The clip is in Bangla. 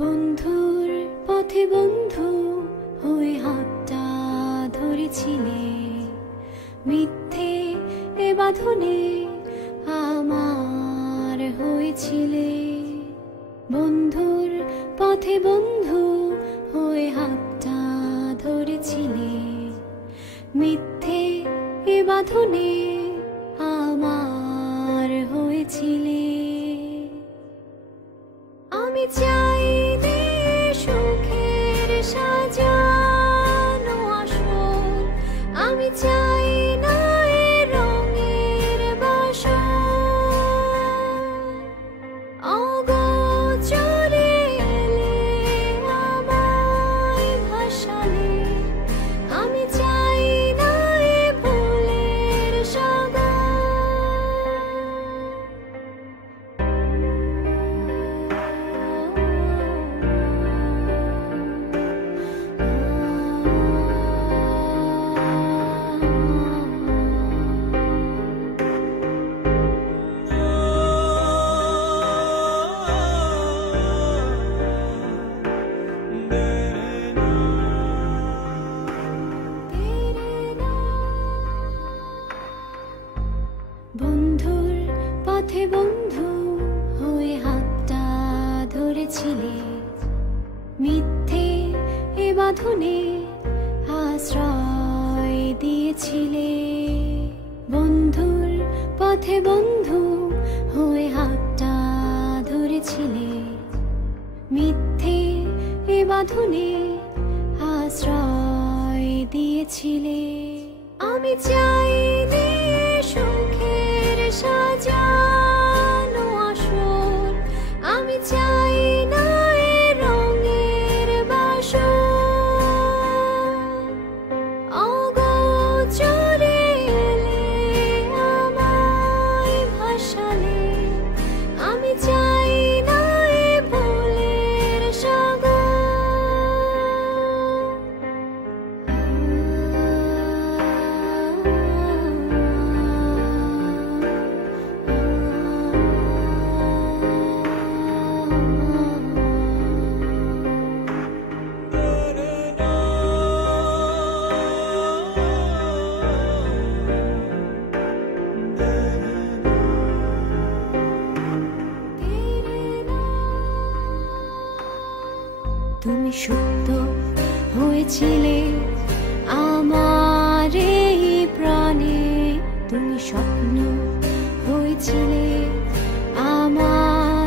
বন্ধুর পথে বন্ধু হয়ে হাতটা ধরেছিলে, মিথ্যে এ বাঁধনে আমার হয়েছিলে। বন্ধুর পথে বন্ধু হয়ে হাতটা ধরেছিলে, মিথ্যে এ বাঁধনে আমার হয়েছিলে। আমি চাই সুখের সাজানো আসল, আমি চাই না এ রঙের বাসর। অগোচরে এলে আমায় ভাসালে, আমি চাই না এ ভুলের সাগর। বন্ধুর পথে বন্ধু হয়ে হাতটা ধরেছিলে, মিথ্যে এ বাঁধনে আশ্রয় দিয়েছিলে। বন্ধুর পথে বন্ধু হয়ে হাতটা ধরেছিলে, মিথ্যে এ বাঁধনে আশ্রয় দিয়েছিলে। আমি চাই সুখের সাজানো আসল, আমি চাই না এ রঙের বাসর। অগোচরে এলে আমায় ভাসালে, আমি চাই না এ ভুলের সাগর। তুমি সত্য হয়েছিলে আমার এই প্রাণে, তুমি স্বপ্ন হয়েছিলে